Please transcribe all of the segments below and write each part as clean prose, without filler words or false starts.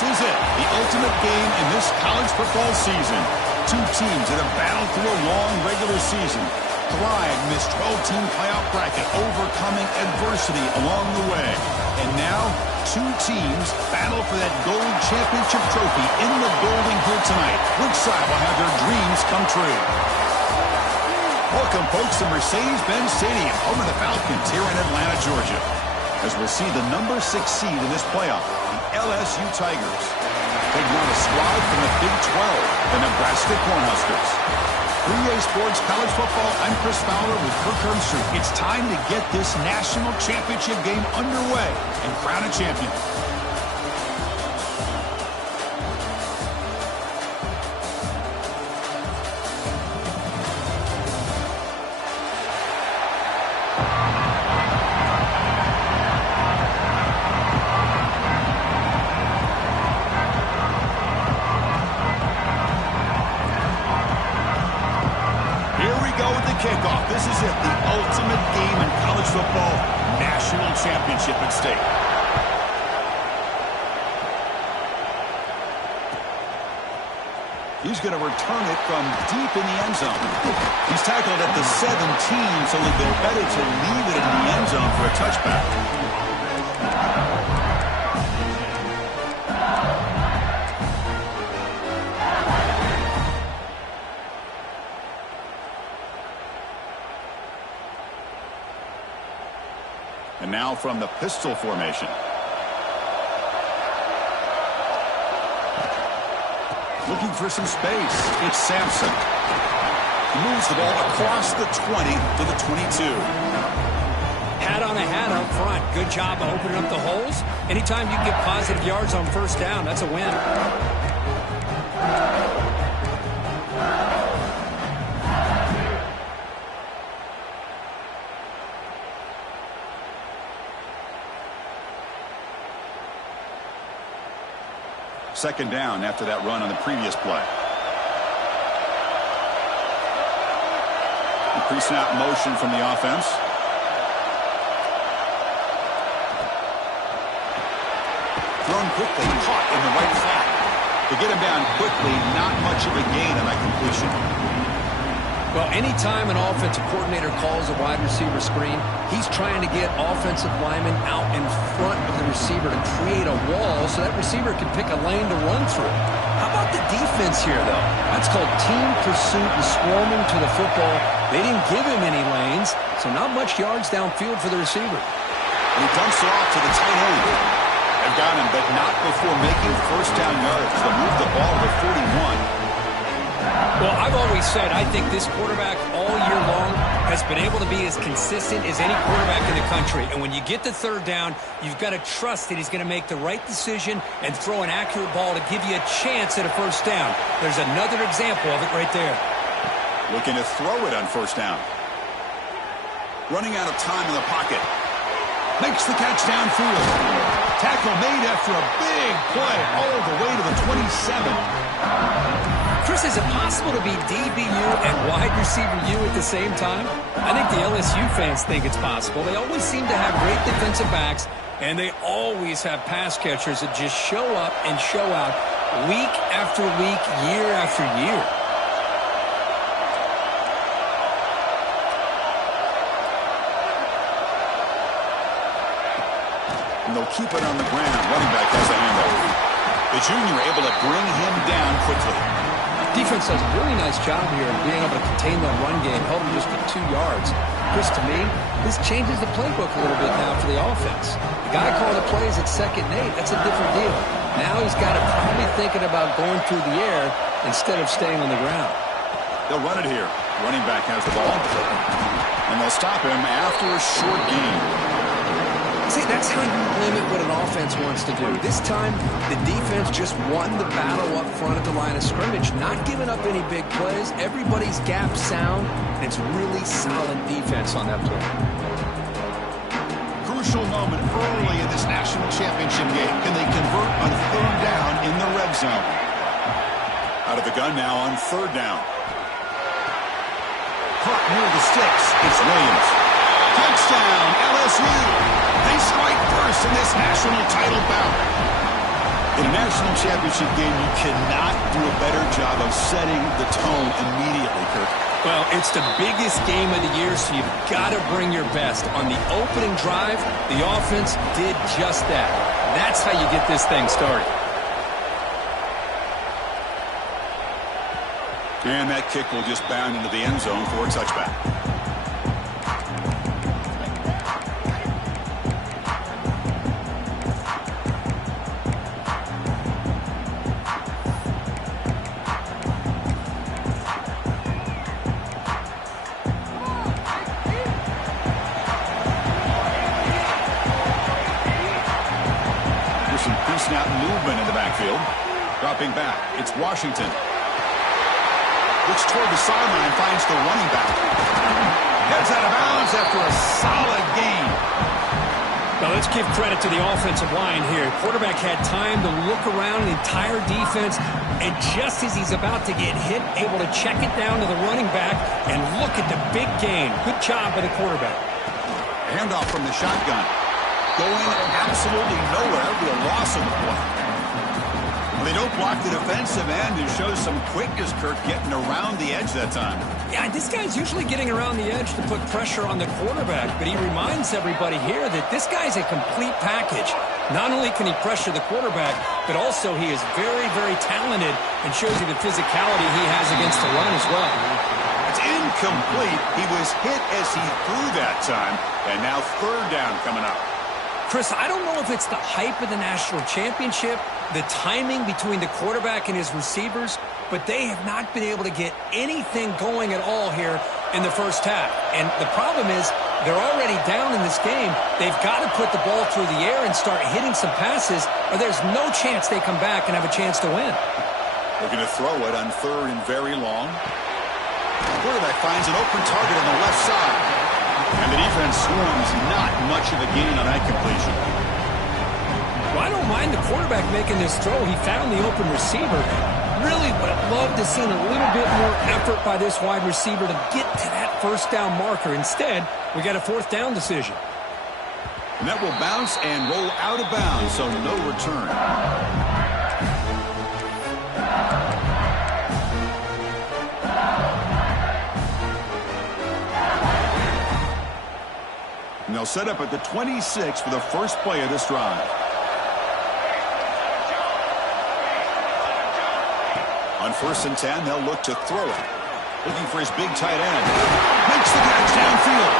is it, the ultimate game in this college football season. Two teams that have battled through a long regular season, thrived in this 12-team playoff bracket, overcoming adversity along the way. And now, two teams battle for that gold championship trophy in the building here tonight. Which side will have their dreams come true? Welcome, folks, to Mercedes-Benz Stadium, home of the Falcons here in Atlanta, Georgia, as we'll see the number 6 seed in this playoff, the LSU Tigers, taking on a squad from the Big 12, the Nebraska Cornhuskers. 3A Sports College Football, I'm Chris Fowler with Kirk Herbstreit. It's time to get this national championship game underway and crown a champion. Kickoff. This is it, the ultimate game in college football, national championship at stake. He's going to return it from deep in the end zone. He's tackled at the 17, so it'll be better to leave it in the end zone for a touchback. And now from the pistol formation. Looking for some space. It's Sampson. He moves the ball across the 20 to the 22. Hat on a hat up front. Good job of opening up the holes. Anytime you get positive yards on first down, that's a win. Second down after that run on the previous play. Pre-snap motion from the offense. Thrown quickly, caught in the right flat. To get him down quickly, not much of a gain on that completion. Well, anytime an offensive coordinator calls a wide receiver screen, he's trying to get offensive linemen out in front of the receiver to create a wall so that receiver can pick a lane to run through. How about the defense here, though? That's called team pursuit and swarming to the football. They didn't give him any lanes, so not much yards downfield for the receiver. And he dumps it off to the tight end. They've got him, but not before making first down yards. They'll move the ball to the 41. Well, I've always said I think this quarterback all year long has been able to be as consistent as any quarterback in the country. And when you get the third down, you've got to trust that he's going to make the right decision and throw an accurate ball to give you a chance at a first down. There's another example of it right there. Looking to throw it on first down. Running out of time in the pocket. Makes the catch downfield. Tackle made after a big play all the way to the 27. Chris, is it possible to be DBU and wide receiver U at the same time? I think the LSU fans think it's possible. They always seem to have great defensive backs, and they always have pass catchers that just show up and show out week after week, year after year. And they'll keep it on the ground. Running back has a handoff. The junior able to bring him down quickly. Defense does a really nice job here of being able to contain the run game, held him just for 2 yards. Chris, to me, this changes the playbook a little bit now for the offense. The guy calling the plays at 2nd and 8, that's a different deal. Now he's got to probably thinking about going through the air instead of staying on the ground. They'll run it here. Running back has the ball. And they'll stop him after a short gain. See, that's how you limit what an offense wants to do. This time, the defense just won the battle up front at the line of scrimmage, not giving up any big plays. Everybody's gap sound, and it's really solid defense on that play. Crucial moment early in this national championship game. Can they convert on third down in the red zone? Out of the gun now on third down. Caught near the sticks. It's Williams. Touchdown, LSU. They strike first in this national title bout. In a national championship game, you cannot do a better job of setting the tone immediately, Kirk. Well, it's the biggest game of the year, so you've got to bring your best. On the opening drive, the offense did just that. That's how you get this thing started. And that kick will just bound into the end zone for a touchback. There's some pre-snap movement in the backfield. Dropping back, it's Washington. Looks toward the sideline, finds the running back. Heads out of bounds after a solid gain. Now let's give credit to the offensive line here. Quarterback had time to look around the entire defense, and just as he's about to get hit, able to check it down to the running back, and look at the big gain. Good job by the quarterback. Handoff from the shotgun. Going absolutely nowhere for the loss of the play. They don't block the defensive end and show some quickness, Kirk, getting around the edge that time. Yeah, this guy's usually getting around the edge to put pressure on the quarterback, but he reminds everybody here that this guy's a complete package. Not only can he pressure the quarterback, but also he is very, very talented and shows you the physicality he has against the run as well. It's incomplete. He was hit as he threw that time, and now third down coming up. Chris, I don't know if it's the hype of the national championship, the timing between the quarterback and his receivers, but they have not been able to get anything going at all here in the first half. And the problem is they're already down in this game. They've got to put the ball through the air and start hitting some passes, or there's no chance they come back and have a chance to win. Looking to throw it on third and very long. The quarterback finds an open target on the left side. And the defense swarms, not much of a gain on that completion. Well, I don't mind the quarterback making this throw. He found the open receiver. Really would have loved to see a little bit more effort by this wide receiver to get to that first down marker. Instead, we got a fourth down decision. And that will bounce and roll out of bounds, so no return. And they'll set up at the 26 for the first play of this drive. On 1st and 10, they'll look to throw it. Looking for his big tight end. Makes the catch downfield.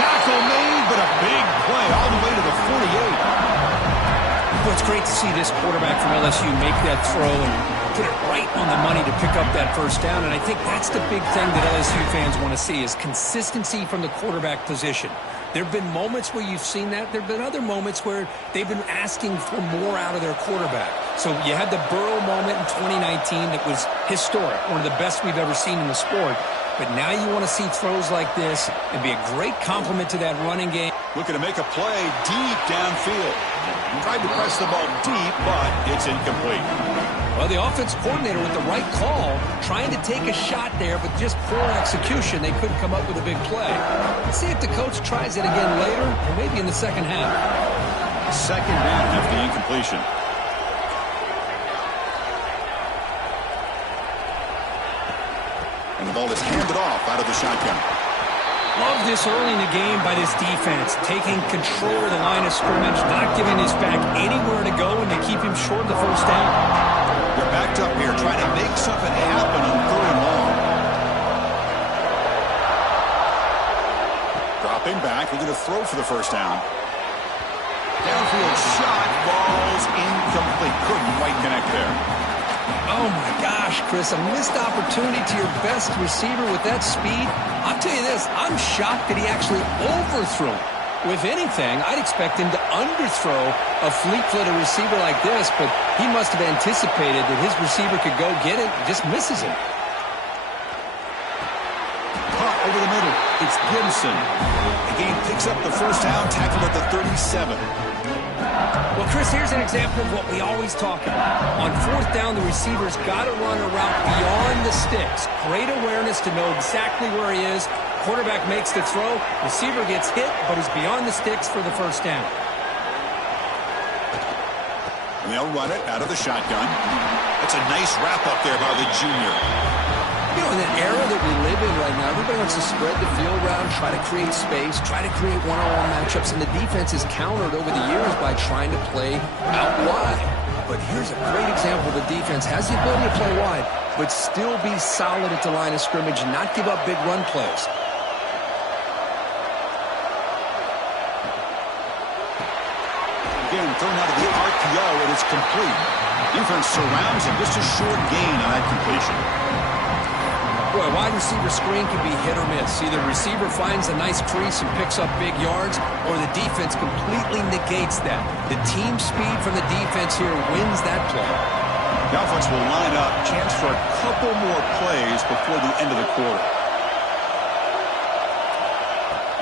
Tackle made, but a big play all the way to the 48. Well, it's great to see this quarterback from LSU make that throw and put it right on the money to pick up that first down. And I think that's the big thing that LSU fans want to see is consistency from the quarterback position. There have been moments where you've seen that. There have been other moments where they've been asking for more out of their quarterback. So you had the Burrow moment in 2019 that was historic, one of the best we've ever seen in the sport. But now you want to see throws like this and be a great complement to that running game. Looking to make a play deep downfield. Tried to press the ball deep, but it's incomplete. Well, the offense coordinator with the right call, trying to take a shot there, but just poor execution. They couldn't come up with a big play. Let's see if the coach tries it again later, or maybe in the second half. Second down after the incompletion. And the ball is handed off out of the shotgun. Love this early in the game by this defense, taking control of the line of scrimmage, not giving this back anywhere to go, and to keep him short of the first down. They're backed up here, trying to make something happen on third and long. Dropping back, looking to throw for the first down. Downfield shot, ball's incomplete. Couldn't quite connect there. Oh, my gosh, Chris, a missed opportunity to your best receiver with that speed. I'll tell you this, I'm shocked that he actually overthrew him. If anything, I'd expect him to underthrow a fleet-footed receiver like this, but he must have anticipated that his receiver could go get it and just misses him. Caught over the middle. It's Gibson. The game picks up the first down, tackled at the 37. Well, Chris, here's an example of what we always talk about. On fourth down, the receiver's got to run a route beyond the sticks. Great awareness to know exactly where he is. Quarterback makes the throw. Receiver gets hit, but is beyond the sticks for the first down. And they'll run it out of the shotgun. That's a nice wrap-up there by the junior. You know, in the era that we live in right now, everybody wants to spread the field around, try to create space, try to create one-on-one matchups, and the defense is countered over the years by trying to play out wide. But here's a great example. The defense has the ability to play wide, but still be solid at the line of scrimmage and not give up big run plays. Again, thrown out of the RPO, and it's complete. Defense surrounds him. Just a short gain on that completion. Boy, wide receiver screen can be hit or miss. Either the receiver finds a nice crease and picks up big yards, or the defense completely negates that. The team speed from the defense here wins that play. The offense will line up. Chance for a couple more plays before the end of the quarter.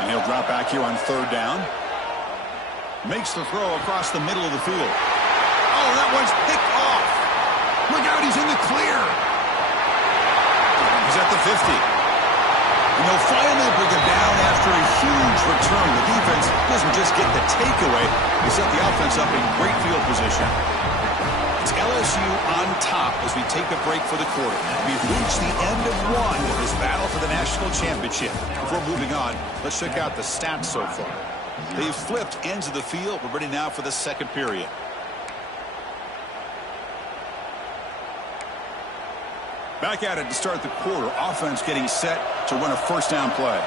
And he'll drop back here on third down. Makes the throw across the middle of the field. Oh, that one's picked off. Look out, he's in the clear. He's at the 50. And they'll finally bring him down after a huge return. The defense doesn't just get the takeaway. They set the offense up in great field position. It's LSU on top as we take a break for the quarter. We've reached the end of one of this battle for the national championship. Before moving on, let's check out the stats so far. They've flipped ends of the field. We're ready now for the second period. Back at it to start the quarter. Offense getting set to run a first down play.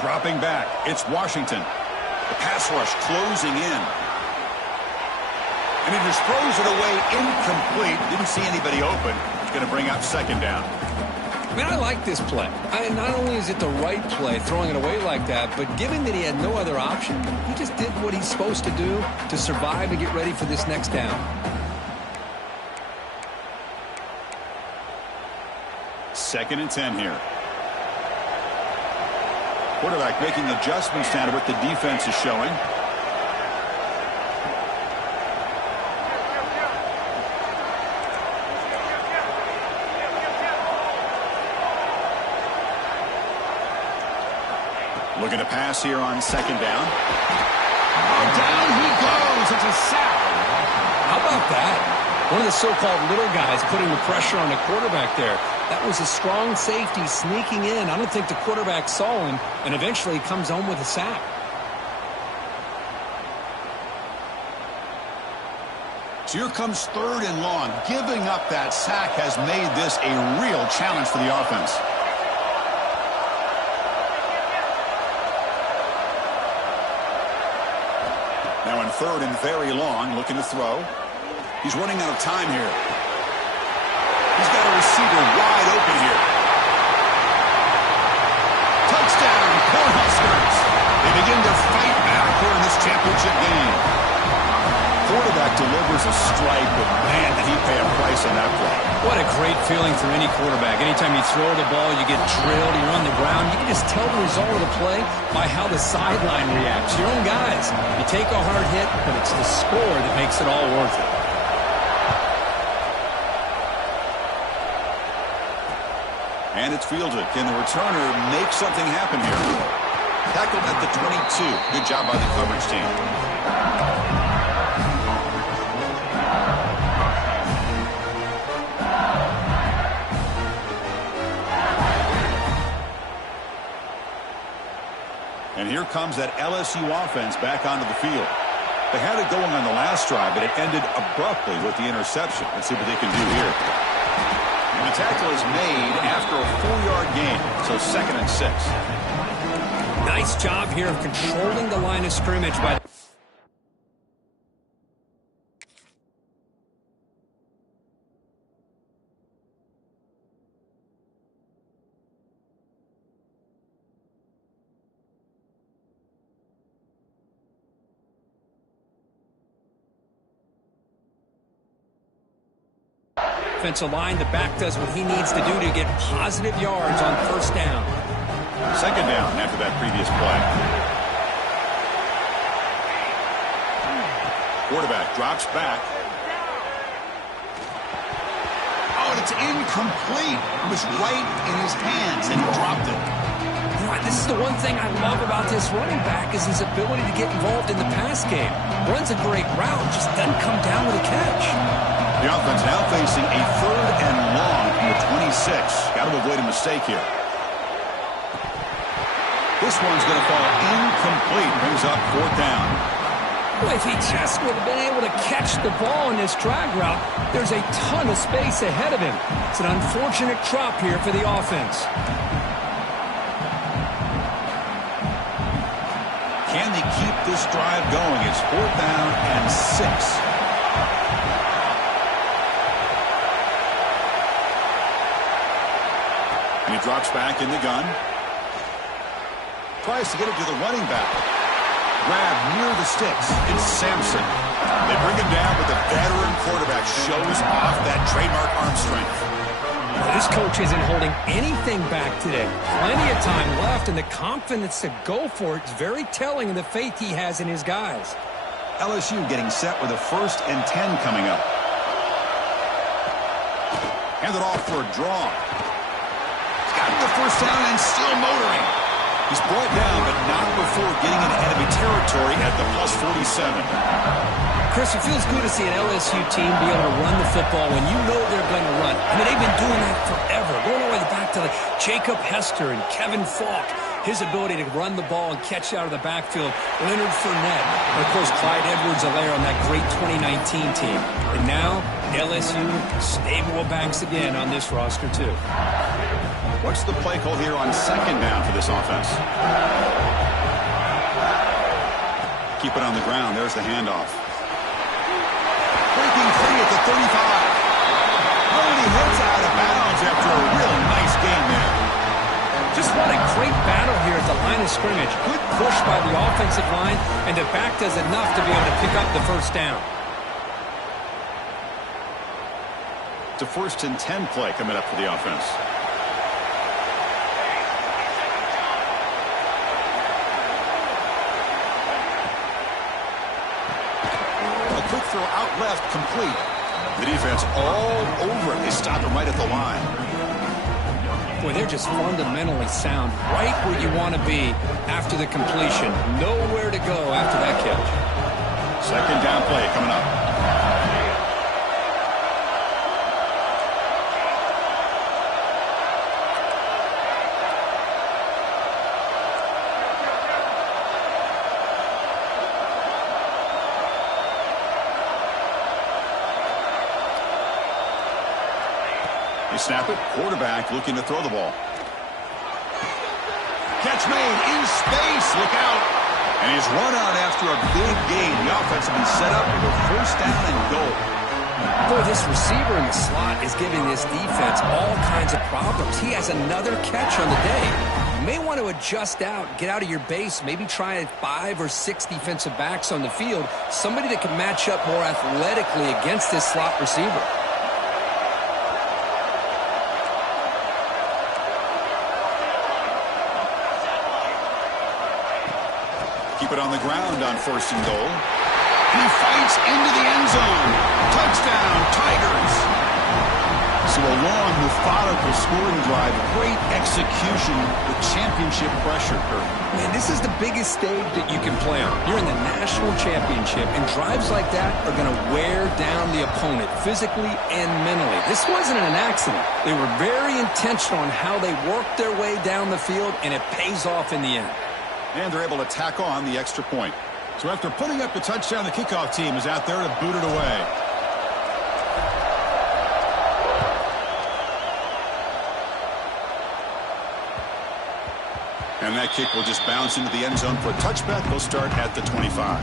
Dropping back. It's Washington. The pass rush closing in. And he just throws it away incomplete. Didn't see anybody open. It's going to bring up second down. I mean, I like this play. Not only is it the right play, throwing it away like that, but given that he had no other option, he just did what he's supposed to do to survive and get ready for this next down. Second and 10 here. Quarterback making adjustments down to what the defense is showing. Looking to pass here on second down. Oh, down he goes. It's a sack. How about that? One of the so-called little guys putting the pressure on the quarterback there. That was a strong safety sneaking in. I don't think the quarterback saw him, and eventually comes home with a sack. So here comes third and long. Giving up that sack has made this a real challenge for the offense. Now in third and very long, looking to throw. He's running out of time here. He's got a receiver wide open here. Touchdown, Cornhuskers. They begin to fight back here in this championship game. Quarterback delivers a strike, but man, did he pay a price on that play. What a great feeling for any quarterback. Anytime you throw the ball, you get drilled, you're on the ground. You can just tell the result of the play by how the sideline reacts. Your own guys. You take a hard hit, but it's the score that makes it all worth it. And it's fielded. Can the returner make something happen here? Tackled at the 22. Good job by the coverage team. And here comes that LSU offense back onto the field. They had it going on the last drive, but it ended abruptly with the interception. Let's see what they can do here. And the tackle is made after a 4-yard gain, so 2nd and 6. Nice job here of controlling the line of scrimmage by... Offensive line, the back does what he needs to do to get positive yards on first down. Second down after that previous play. Quarterback drops back. Oh, and it's incomplete. It was right in his hands, and he dropped it. You This is the one thing I love about this running back is his ability to get involved in the pass game. Runs a great route, just doesn't come down with a catch. The offense now facing a 3rd and long from the 26. Got to avoid a mistake here. This one's going to fall incomplete. Brings up 4th down. Well, if he just would have been able to catch the ball in this drag route, there's a ton of space ahead of him. It's an unfortunate drop here for the offense. Can they keep this drive going? It's 4th down and 6. And he drops back in the gun. Tries to get it to the running back. Grab near the sticks. It's Sampson. They bring him down, but the veteran quarterback shows off that trademark arm strength. Well, this coach isn't holding anything back today. Plenty of time left, and the confidence to go for it is very telling of the faith he has in his guys. LSU getting set with a 1st and 10 coming up. Hand it off for a draw. He's got the 1st down and still motoring. He's brought down, but not before getting into enemy territory at the +47. Chris, it feels good to see an LSU team be able to run the football when you know they're going to run. I mean, they've been doing that forever. Going all the way back to Jacob Hester and Kevin Falk. His ability to run the ball and catch out of the backfield. Leonard Fournette. And, of course, Clyde Edwards-Helaire on that great 2019 team. And now, LSU stable of backs again on this roster, too. What's the play call here on 2nd down for this offense? Keep it on the ground. There's the handoff. Breaking free at the 35. Oh, and he hits out of bounds after a real nice game there. Just what a great battle here at the line of scrimmage. Good push by the offensive line, and the back does enough to be able to pick up the 1st down. It's a 1st and 10 play coming up for the offense. Quick throw out left, complete. The defense all over it. They stop him right at the line. Boy, they're just fundamentally sound. Right where you want to be after the completion. Nowhere to go after that catch. 2nd down play coming up. They snap it. Quarterback looking to throw the ball. Catch made in space. Look out. And he's run out after a big gain. The offense will be set up with a 1st down and goal. Boy, this receiver in the slot is giving this defense all kinds of problems. He has another catch on the day. You may want to adjust out, get out of your base, maybe try 5 or 6 defensive backs on the field. Somebody that can match up more athletically against this slot receiver. Keep it on the ground on 1st and goal. And he fights into the end zone. Touchdown, Tigers. So a long, methodical scoring drive. Great execution with championship pressure. Man, this is the biggest stage that you can play on. You're in the national championship, and drives like that are going to wear down the opponent physically and mentally. This wasn't an accident. They were very intentional on how they worked their way down the field, and it pays off in the end. And they're able to tack on the extra point. So after putting up the touchdown, the kickoff team is out there to boot it away. And that kick will just bounce into the end zone for a touchback. They'll start at the 25.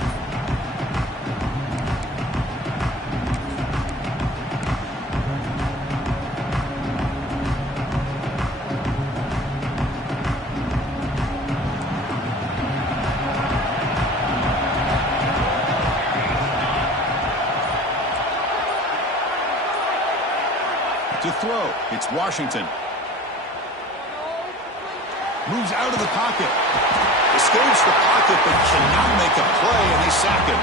To throw, it's Washington. Moves out of the pocket. Escapes the pocket, but cannot make a play, and they sack him.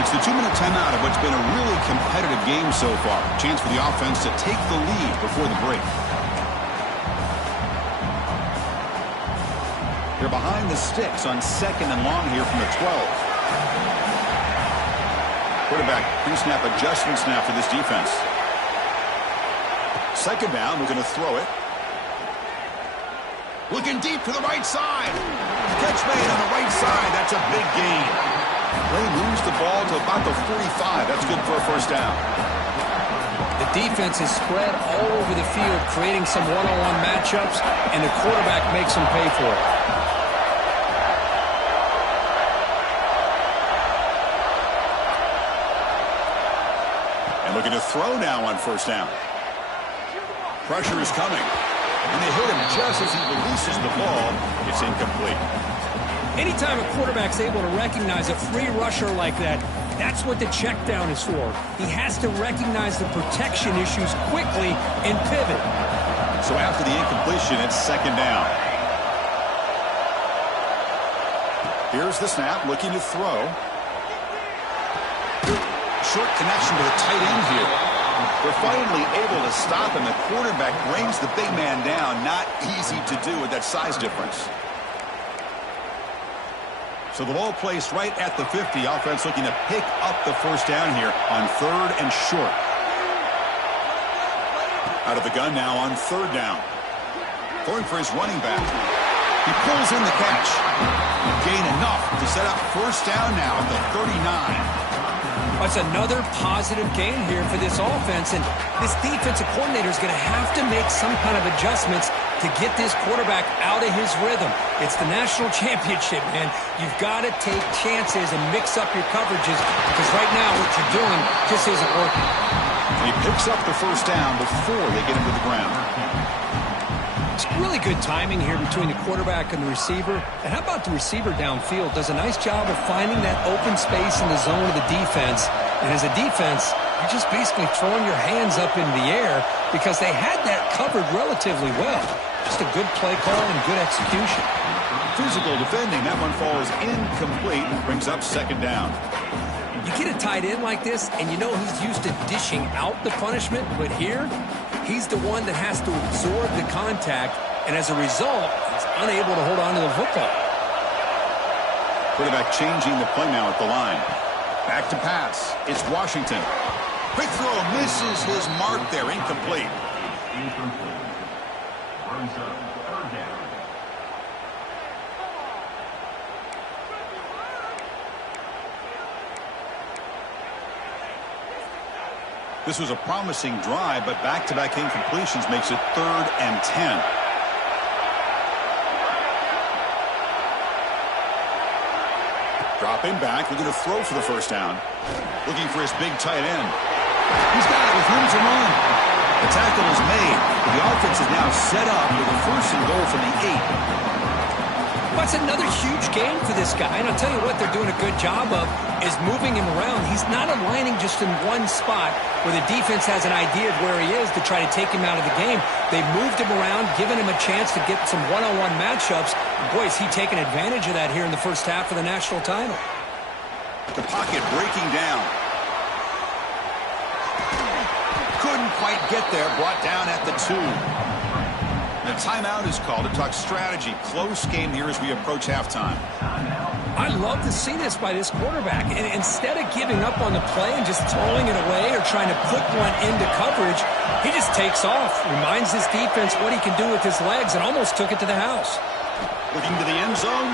It's the 2-minute timeout of what's been a really competitive game so far. Chance for the offense to take the lead before the break. They're behind the sticks on 2nd and long here from the 12. Quarterback pre-snap adjustments now for this defense. 2nd down, we're going to throw it. Looking deep to the right side. Catch made on the right side. That's a big gain. They moves the ball to about the 45. That's good for a 1st down. The defense is spread all over the field, creating some one-on-one matchups, and the quarterback makes them pay for it. And looking to throw now on 1st down. Pressure is coming. And they hit him just as he releases the ball. It's incomplete. Anytime a quarterback's able to recognize a free rusher like that, that's what the check down is for. He has to recognize the protection issues quickly and pivot. So after the incompletion, it's 2nd down. Here's the snap, looking to throw. Short connection to the tight end here. They're finally able to stop him. The quarterback brings the big man down. Not easy to do with that size difference. So the ball placed right at the 50. Offense looking to pick up the 1st down here on 3rd and short. Out of the gun now on 3rd down. Going for his running back. He pulls in the catch. Gain enough to set up 1st down now at the 39. That's another positive gain here for this offense, and this defensive coordinator is going to have to make some kind of adjustments to get this quarterback out of his rhythm. It's the national championship, man. You've got to take chances and mix up your coverages, because right now what you're doing just isn't working. And he picks up the 1st down before they get him to the ground. It's really good timing here between the quarterback and the receiver. And how about the receiver downfield? Does a nice job of finding that open space in the zone of the defense. And as a defense, you're just basically throwing your hands up in the air because they had that covered relatively well. Just a good play call and good execution. Physical defending. That one falls incomplete and brings up 2nd down. You get a tight end like this, and you know he's used to dishing out the punishment, but here, he's the one that has to absorb the contact, and as a result, he's unable to hold on to the football. Quarterback changing the play now at the line. Back to pass. It's Washington. Quick throw misses his mark there. Incomplete. This was a promising drive, but back-to-back incompletions makes it 3rd and 10. Dropping back, looking to throw for the 1st down. Looking for his big tight end. He's got it with room to run. The tackle is made. The offense is now set up with a 1st and goal from the 8. That's another huge game for this guy, and I'll tell you what they're doing a good job of is moving him around. He's not aligning just in one spot where the defense has an idea of where he is to try to take him out of the game. They've moved him around, given him a chance to get some one-on-one matchups. Boy, is he taking advantage of that here in the 1st half of the national title. The pocket breaking down. Couldn't quite get there, brought down at the 2. The timeout is called to talk strategy. Close game here as we approach halftime. I love to see this by this quarterback. And instead of giving up on the play and just throwing it away or trying to put one into coverage, he just takes off, reminds his defense what he can do with his legs, and almost took it to the house. Looking to the end zone.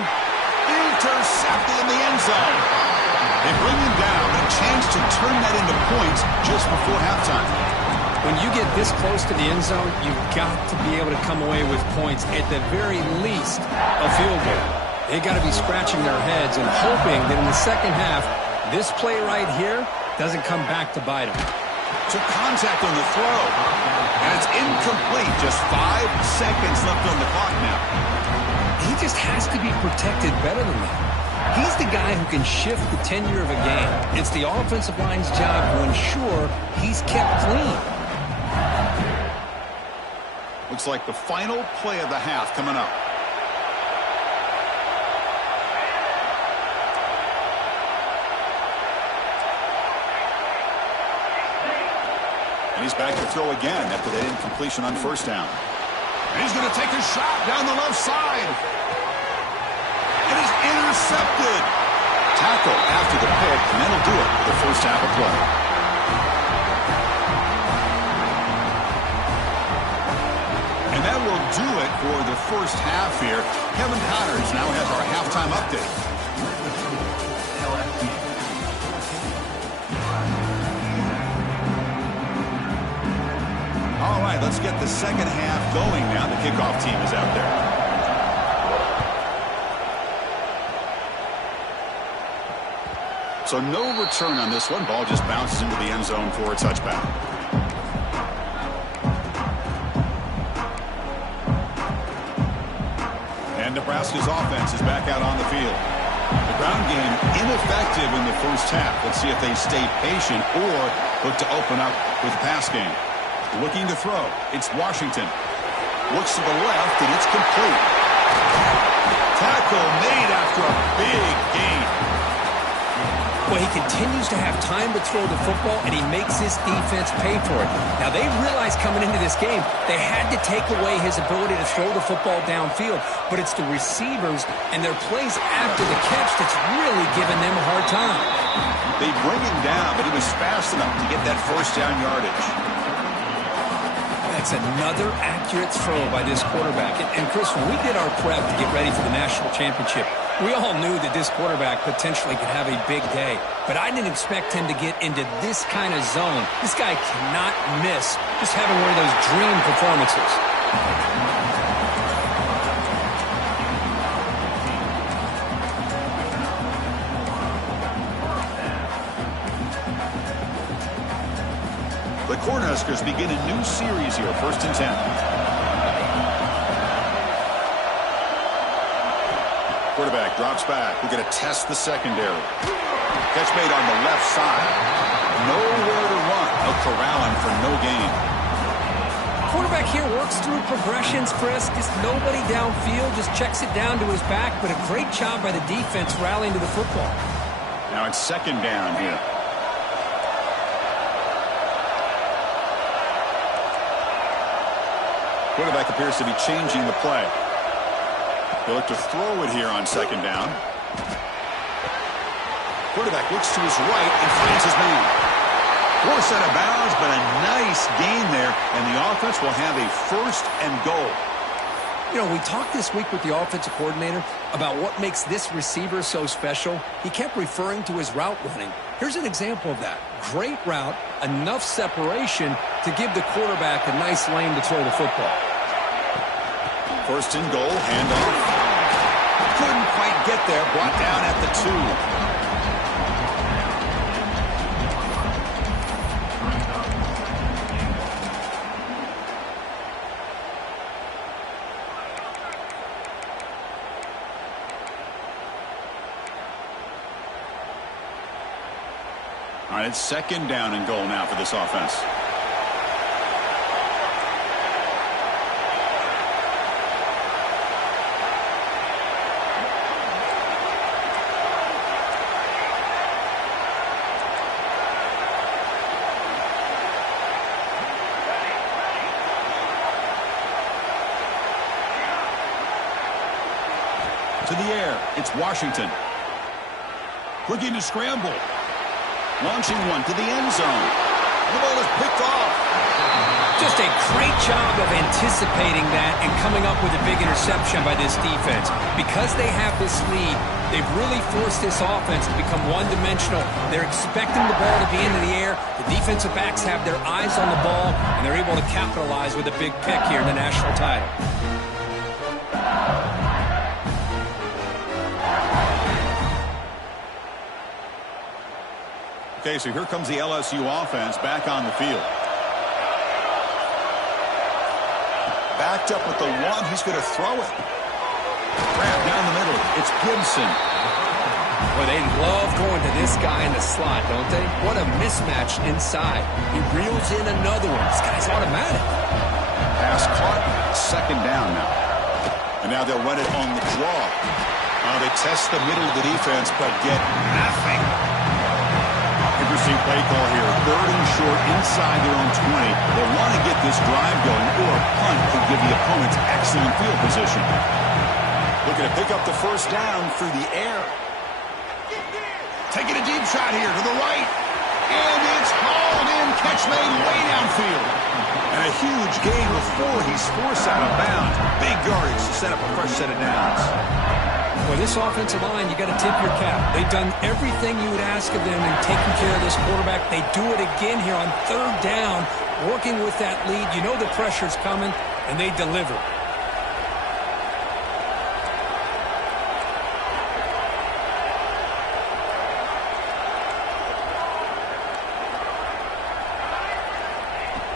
Intercepted in the end zone. They bring him down. A chance to turn that into points just before halftime. When you get this close to the end zone, you've got to be able to come away with points, at the very least, a field goal. They got to be scratching their heads and hoping that in the 2nd half, this play right here doesn't come back to bite them. Took contact on the throw, and it's incomplete. Just 5 seconds left on the clock now. He just has to be protected better than that. He's the guy who can shift the tenure of a game. It's the offensive line's job to ensure he's kept clean. Looks like the final play of the half coming up. And he's back to throw again after that incompletion on 1st down. And he's going to take a shot down the left side. Intercepted. Tackle after the pick, and that'll do it for the first half of play. And that will do it for the first half here. Kevin Connors now has our halftime update. All right, let's get the second half going now. The kickoff team is out there. So no return on this one. Ball just bounces into the end zone for a touchback. And Nebraska's offense is back out on the field. The ground game ineffective in the first half. Let's see if they stay patient or look to open up with the pass game. Looking to throw. It's Washington. Looks to the left, and it's complete. Tackle made after a big gain. Well, he continues to have time to throw the football, and he makes his defense pay for it. Now, they realized coming into this game they had to take away his ability to throw the football downfield, but it's the receivers and their plays after the catch that's really giving them a hard time. They bring him down, but he was fast enough to get that first down yardage. That's another accurate throw by this quarterback. And Chris, when we did our prep to get ready for the national championship, we all knew that this quarterback potentially could have a big day. But I didn't expect him to get into this kind of zone. This guy cannot miss just having one of those dream performances. The Cornhuskers begin a new series here, 1st and 10. Quarterback drops back. We're going to test the secondary. Catch made on the left side. Nowhere to run. They'll corral him for no gain. Quarterback here works through progressions, Chris. Just nobody downfield, just checks it down to his back. But a great job by the defense rallying to the football. Now it's 2nd down here. Quarterback appears to be changing the play. He'll look to throw it here on 2nd down. Quarterback looks to his right and finds his man. Forced out of bounds, but a nice gain there, and the offense will have a 1st and goal. You know, we talked this week with the offensive coordinator about what makes this receiver so special. He kept referring to his route running. Here's an example of that. Great route, enough separation to give the quarterback a nice lane to throw the football. 1st and goal, handoff. Couldn't quite get there, brought down at the 2. All right, it's 2nd down and goal now for this offense. To the air, it's Washington. Looking to scramble. Launching one to the end zone. The ball is picked off. Just a great job of anticipating that and coming up with a big interception by this defense. Because they have this lead, they've really forced this offense to become one-dimensional. They're expecting the ball to be into the air. The defensive backs have their eyes on the ball, and they're able to capitalize with a big pick here in the national title. Okay, so here comes the LSU offense back on the field. Backed up with the 1. He's going to throw it. Grab down the middle. It's Gibson. Well, they love going to this guy in the slot, don't they? What a mismatch inside. He reels in another one. This guy's automatic. Pass caught. 2nd down now. And now they'll run it on the draw. They test the middle of the defense, but get nothing. Interesting play call here. 3rd and short inside their own 20. They want to get this drive going, or a punt could give the opponents excellent field position. Looking to pick up the first down through the air. Taking a deep shot here to the right. And it's hauled in. Catch made way downfield. And a huge gain before he's forced out of bounds. Big yardage to set up a fresh set of downs. Well, this offensive line, you got to tip your cap. They've done everything you would ask of them in taking care of this quarterback. They do it again here on third down, working with that lead. You know the pressure's coming, and they deliver.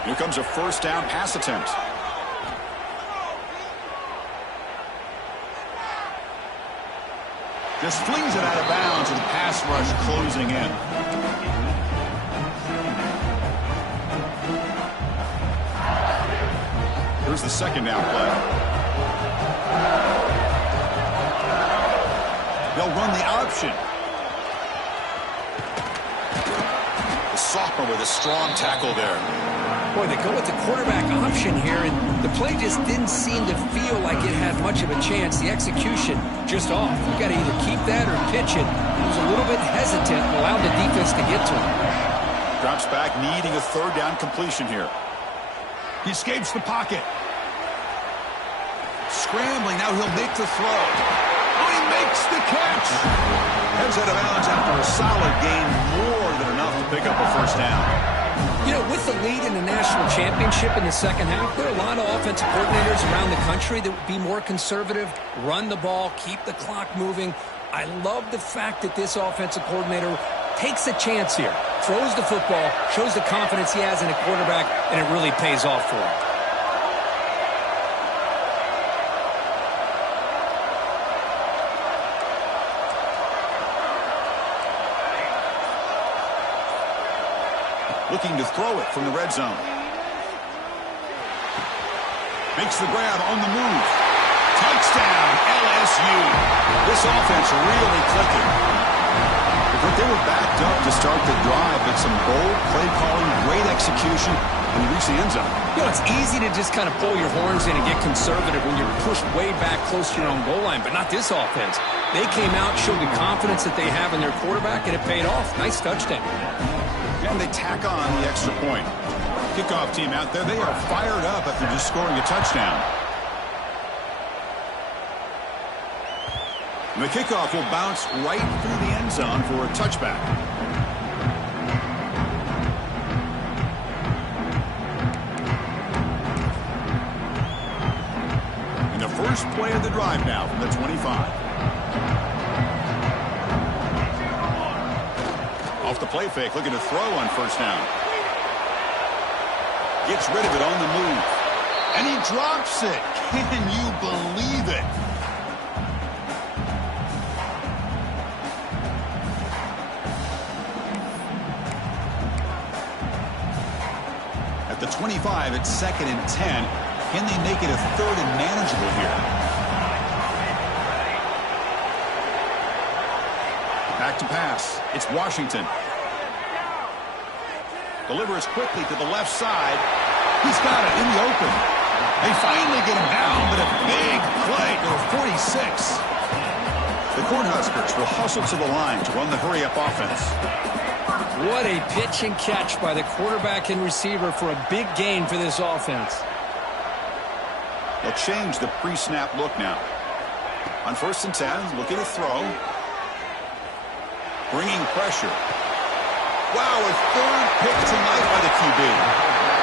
Here comes a first down pass attempt. Just flings it out of bounds with the pass rush closing in. Here's the second down play. They'll run the option. The sophomore with a strong tackle there. Boy, they go with the quarterback option here, and the play just didn't seem to feel like it had much of a chance. The execution just off. You got to either keep that or pitch it. He was a little bit hesitant, allowed the defense to get to him. Drops back, needing a third down completion here. He escapes the pocket. Scrambling, now he'll make the throw. Oh, he makes the catch. Heads out of bounds after a solid gain, more than enough to pick up a first down. You know, with the lead in the national championship in the second half, there are a lot of offensive coordinators around the country that would be more conservative, run the ball, keep the clock moving. I love the fact that this offensive coordinator takes a chance here, throws the football, shows the confidence he has in a quarterback, and it really pays off for him. Looking to throw it from the red zone. Makes the grab on the move. Touchdown, LSU. This offense really clicking. They were backed up to start the drive, but some bold play calling, great execution, and you reach the end zone. You know, it's easy to just kind of pull your horns in and get conservative when you're pushed way back close to your own goal line, but not this offense. They came out, showed the confidence that they have in their quarterback, and it paid off. Nice touchdown. And they tack on the extra point. Kickoff team out there, they are fired up after just scoring a touchdown. And the kickoff will bounce right through the end zone for a touchback. And the first play of the drive now from the 25. Off the play fake, looking to throw on first down. Gets rid of it on the move. And he drops it. Can you believe it? At the 25, it's 2nd and 10. Can they make it a 3rd and manageable here? Back to pass. It's Washington. Delivers quickly to the left side. He's got it in the open. They finally get him down, but a big play to the 46. The Cornhuskers will hustle to the line to run the hurry-up offense. What a pitch and catch by the quarterback and receiver for a big gain for this offense. They'll change the pre-snap look now. On 1st and 10, looking to throw. Bringing pressure. Wow, a 3rd pick tonight by the QB.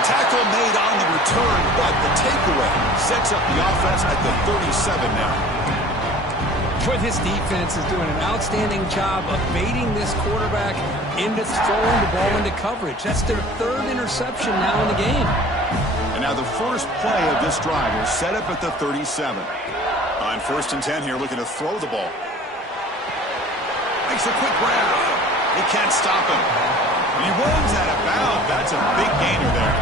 Tackle made on the return, but the takeaway sets up the offense at the 37 now. Boy, this defense is doing an outstanding job of baiting this quarterback into throwing the ball into coverage. That's their 3rd interception now in the game. And now the first play of this drive will set up at the 37. On 1st and 10 here, looking to throw the ball. Makes a quick grab. They can't stop him. When he runs out of bounds, that's a big gainer there.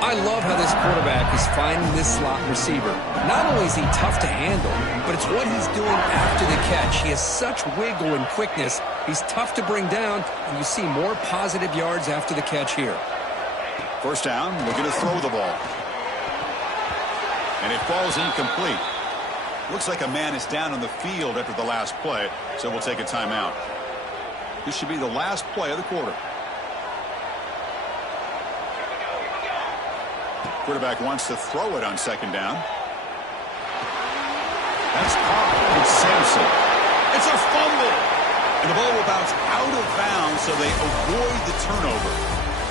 I love how this quarterback is finding this slot receiver. Not only is he tough to handle, but it's what he's doing after the catch. He has such wiggle and quickness. He's tough to bring down, and you see more positive yards after the catch here. First down, looking to throw the ball. And it falls incomplete. Looks like a man is down on the field after the last play, so we'll take a timeout. This should be the last play of the quarter. Quarterback wants to throw it on second down. That's caught. It's Sampson. It's a fumble. And the ball will bounce out of bounds, so they avoid the turnover.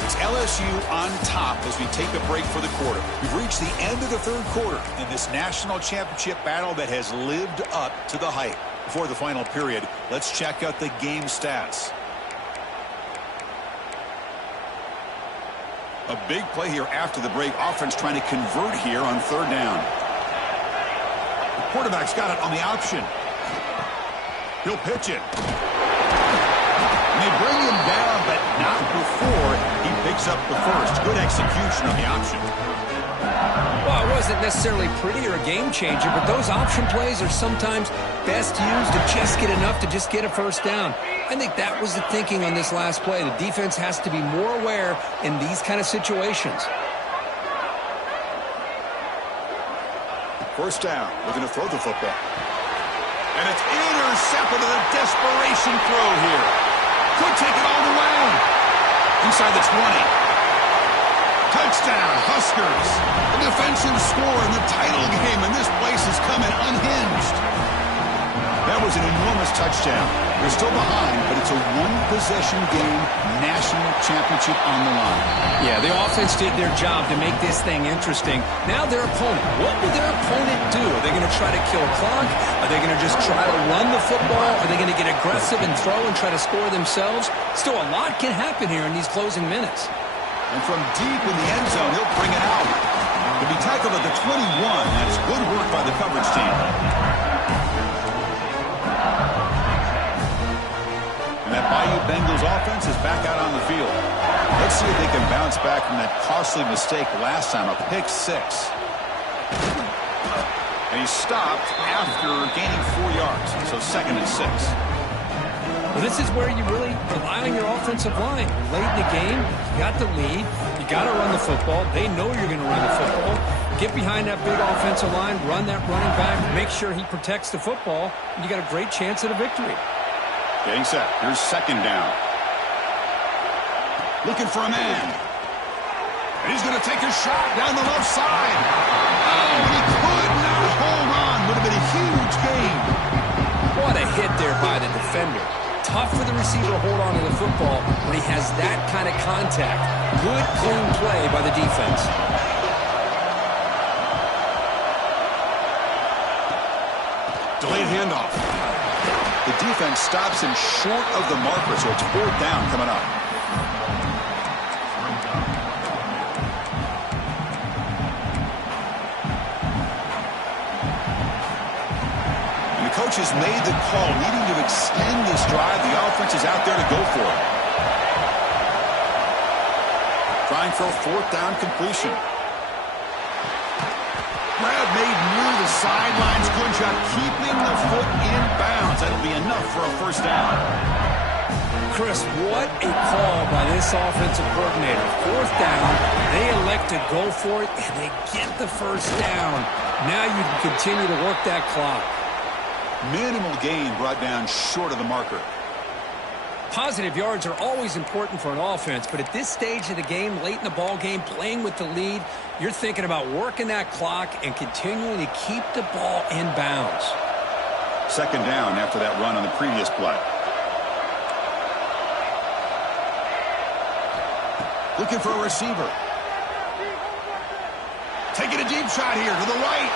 It's LSU on top as we take a break for the quarter. We've reached the end of the third quarter in this national championship battle that has lived up to the hype. Before the final period, let's check out the game stats. A big play here after the break. Offense trying to convert here on third down. The quarterback's got it on the option. He'll pitch it. And they bring him down, but not before he picks up the first. Good execution on the option. Well, it wasn't necessarily pretty or a game changer, but those option plays are sometimes best used to just get enough to just get a first down. I think that was the thinking on this last play. The defense has to be more aware in these kind of situations. First down, looking to throw the football. And it's intercepted with a desperation throw here. Could take it all the way. Inside the 20. Touchdown, Huskers. A defensive score in the title game, and this place is coming unhinged. That was an enormous touchdown. They're still behind, but it's a one-possession game, national championship on the line. Yeah, the offense did their job to make this thing interesting. Now their opponent. What will their opponent do? Are they going to try to kill clock? Are they going to just try to run the football? Are they going to get aggressive and throw and try to score themselves? Still, a lot can happen here in these closing minutes. And from deep in the end zone, he'll bring it out. He'll be tackled at the 21. That's good work by the coverage team. And that Bayou Bengals offense is back out on the field. Let's see if they can bounce back from that costly mistake last time, a pick six. And he stopped after gaining 4 yards, so 2nd and 6. Well, this is where you really rely on your offensive line. Late in the game, you got the lead. You got to run the football. They know you're going to run the football. Get behind that big offensive line, run that running back, make sure he protects the football, and you got a great chance at a victory. Getting set. Here's second down. Looking for a man. And he's going to take a shot down the left side. Oh, and he could not hold on. Would have been a huge gain. What a hit there by the defender. Tough for the receiver to hold on to the football when he has that kind of contact. Good, clean play by the defense. Delayed handoff. The defense stops him short of the marker, so it's 4th down coming up. And the coach has made the call, needing to extend this drive. The offense is out there to go for it. Trying for a 4th down completion. Grab made near the sidelines. Good job keeping the foot in bounds. That'll be enough for a first down. Chris, what a call by this offensive coordinator. 4th down, they elect to go for it, and they get the first down. Now you can continue to work that clock. Minimal gain brought down short of the marker. Positive yards are always important for an offense, but at this stage of the game, late in the ball game, playing with the lead, you're thinking about working that clock and continuing to keep the ball in bounds. Second down after that run on the previous play. Looking for a receiver. Taking a deep shot here to the right.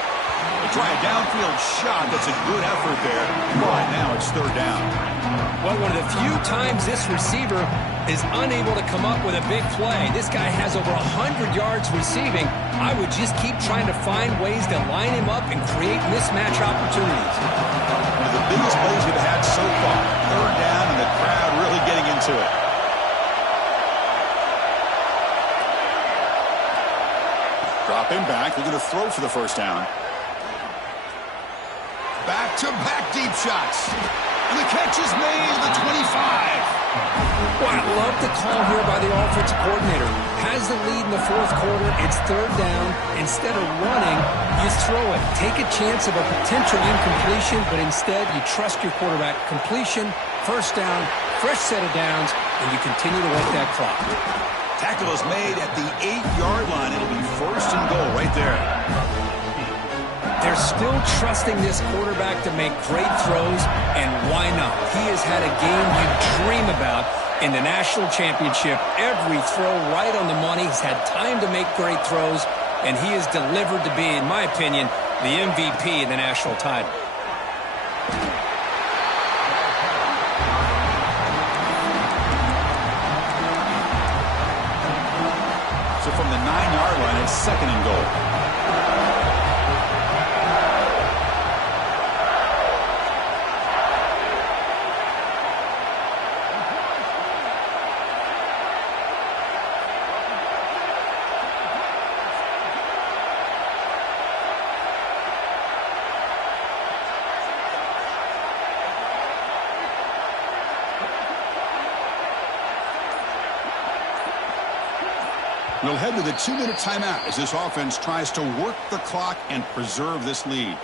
They try a downfield shot. That's a good effort there. Right now it's 3rd down. Well, one of the few times this receiver is unable to come up with a big play. This guy has over 100 yards receiving. I would just keep trying to find ways to line him up and create mismatch opportunities. One of the biggest plays we've had so far. 3rd down and the crowd really getting into it. Dropping back. We're going to throw for the first down. Back-to-back deep shots. And the catch is made at the 25. Well, I love the call here by the offensive coordinator. has the lead in the fourth quarter. It's third down. Instead of running, you throw it. Take a chance of a potential incompletion, but instead you trust your quarterback. Completion, first down, fresh set of downs, and you continue to work that clock. Tackle is made at the 8-yard line. It'll be first and goal right there. They're still trusting this quarterback to make great throws, and why not? He has had a game you dream about in the national championship. Every throw right on the money. He's had time to make great throws, and he has delivered to be, in my opinion, the MVP in the national title. So from the 9-yard line, it's second and goal. We'll head to the 2-minute timeout as this offense tries to work the clock and preserve this lead.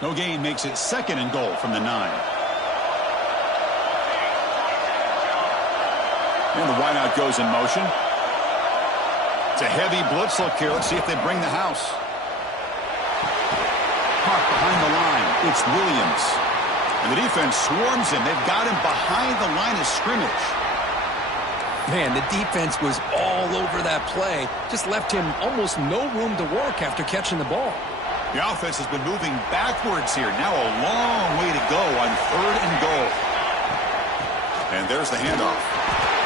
No gain makes it second and goal from the 9. And the wideout goes in motion. It's a heavy blitz look here. Let's see if they bring the house. Caught behind the line. It's Williams. And the defense swarms him. They've got him behind the line of scrimmage. Man, the defense was all over that play. Just left him almost no room to work after catching the ball. The offense has been moving backwards here. Now a long way to go on third and goal. And there's the handoff.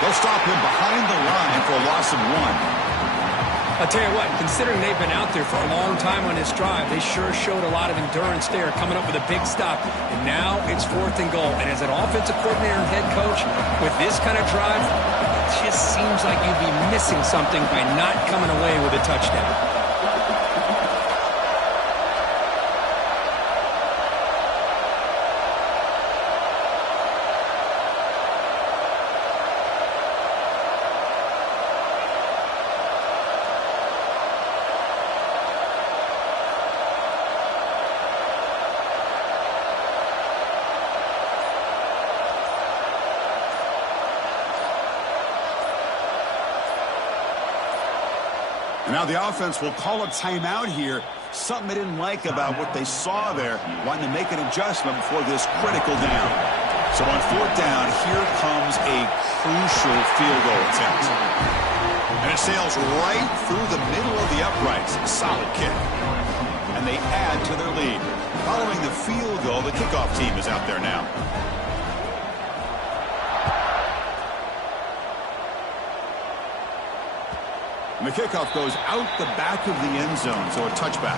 They'll stop him behind the line for a loss of 1. I'll tell you what, considering they've been out there for a long time on this drive, they sure showed a lot of endurance there, coming up with a big stop. And now it's fourth and goal. And as an offensive coordinator and head coach, with this kind of drive, it just seems like you'd be missing something by not coming away with a touchdown. Now the offense will call a timeout here. Something they didn't like about what they saw there. Wanting to make an adjustment before this critical down. So on fourth down, here comes a crucial field goal attempt. And it sails right through the middle of the uprights. Solid kick. And they add to their lead. Following the field goal, the kickoff team is out there now. And the kickoff goes out the back of the end zone, so a touchback.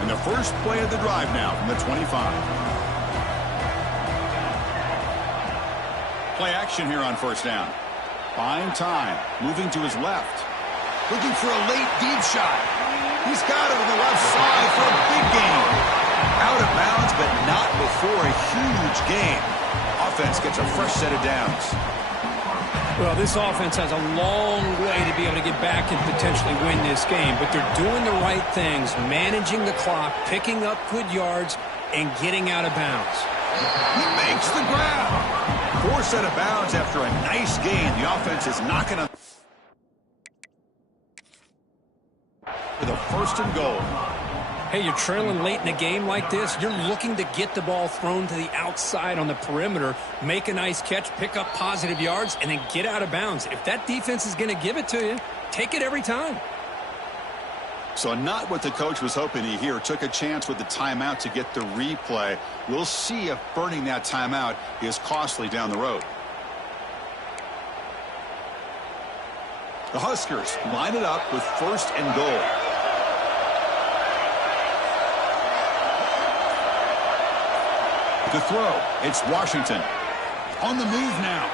And the first play of the drive now from the 25. Play action here on first down. Buying time, moving to his left. Looking for a late deep shot. He's got it on the left side for a big gain. Out of bounds, but not before a huge gain. Offense gets a fresh set of downs. Well, this offense has a long way to be able to get back and potentially win this game, but they're doing the right things, managing the clock, picking up good yards, and getting out of bounds. He makes the grab. 4 set of bounds after a nice gain. The offense is knocking on for the first and goal. Hey, you're trailing late in a game like this. You're looking to get the ball thrown to the outside on the perimeter, make a nice catch, pick up positive yards, and then get out of bounds. If that defense is going to give it to you, take it every time. So not what the coach was hoping to hear. Took a chance with the timeout to get the replay. We'll see if burning that timeout is costly down the road. The Huskers line it up with first and goal. To throw, it's Washington. On the move now.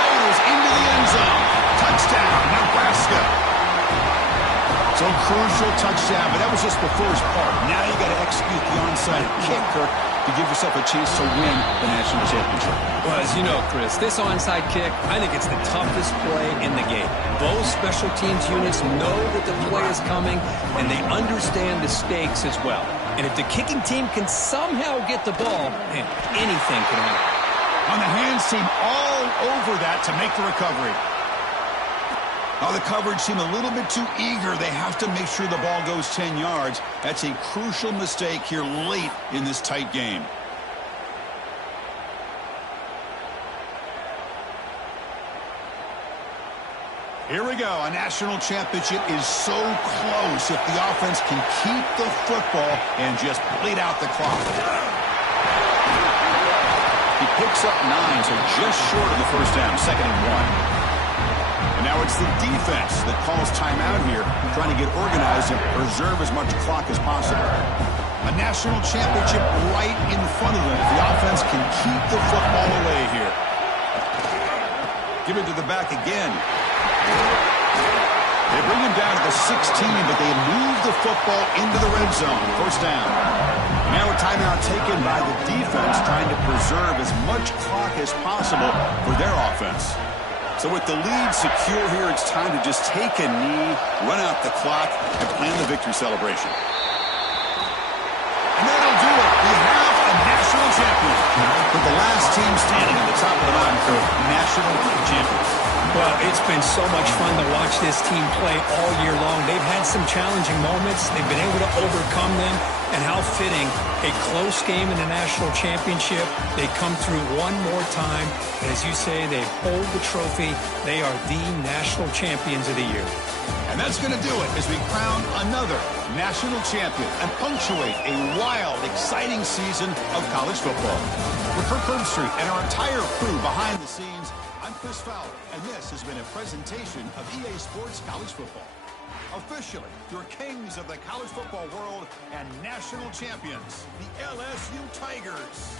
Motors into the end zone. Touchdown, Nebraska. So crucial touchdown, but that was just the first part. Now you got to execute the onside kick, Kirk, to give yourself a chance to win the national championship. Well, as you know, Chris, this onside kick, I think it's the toughest play in the game. Both special teams units know that the play is coming, and they understand the stakes as well. And if the kicking team can somehow get the ball, man, anything can happen. On the hands team all over that to make the recovery. Oh, the coverage seemed a little bit too eager. They have to make sure the ball goes 10 yards. That's a crucial mistake here late in this tight game. Here we go. A national championship is so close if the offense can keep the football and just bleed out the clock. He picks up 9, so just short of the first down, 2nd and 1. And now it's the defense that calls timeout here, trying to get organized and preserve as much clock as possible. A national championship right in front of them if the offense can keep the football away here. Give it to the back again. They bring him down to the 16, but they move the football into the red zone. First down. Now a timeout taken by the defense, trying to preserve as much clock as possible for their offense. So with the lead secure here, it's time to just take a knee, run out the clock, and plan the victory celebration. And that'll do it. We have a national champion. With the last team standing at the top of the mountain for national champions. Well, it's been so much fun to watch this team play all year long. They've had some challenging moments. They've been able to overcome them. And how fitting, a close game in the national championship. They come through one more time. And as you say, they hold the trophy. They are the national champions of the year. And that's going to do it as we crown another national champion and punctuate a wild, exciting season of college football. For Kirk Herbstreit and our entire crew behind the scenes, I'm Chris Fowler, and this has been a presentation of EA Sports College Football. Officially, your kings of the college football world and national champions, the LSU Tigers.